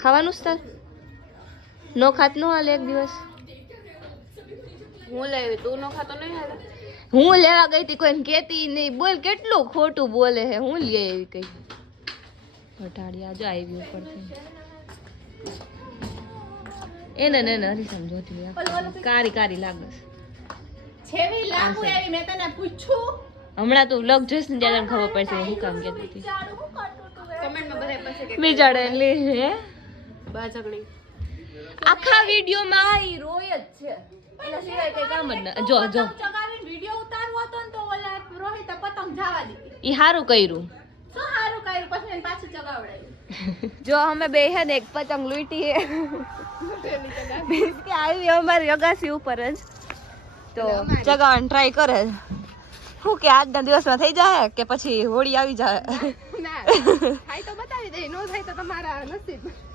ખાવાનું જ તાર નો ખાત નો હાલે એક દિવસ હું લાવી તું નો ખાતો નહીં હાલે હું લેવા ગઈ હતી કોઈને કેતી નહીં બોલ કેટલું ખોટું બોલે હે હું લઈ આવી કઈ ઘટાડિયા જો આવી ઉપરથી એને ને હરી સમજોતી કારી કારી લાગે છેવી લાગુ એવી મેં તને પૂછ્યું હમણાં તું વ્લોગ જોઈશ ને ત્યારે ખબર પડશે હું કામ કેતી હતી કમેન્ટમાં ભરે પછી કે બિચારે લે હે બાજકણી આખા વિડિયોમાં ઈ રોય જ છે એના સિવાય કઈ કામ જ ન જો જો ચગાવીને વિડિયો ઉતારવો હતો ને તો ઓલા રોહિત પતંગ જવા દીધી ઈ હારું કર્યું શું હારું કર્યું પછી એને પાછું ચગાવડાયું જો અમે બે હે ને એક પતંગ લૂંટી હે કે આવી અમારી અગાસી ઉપર જ તો ચગાવવાનું ટ્રાય કરે શું કે આજના દિવસમાં થઈ જાય કે પછી હોળી આવી જાય ના થાય તો બતાવી દે નો થાય તો તમારા નસીબ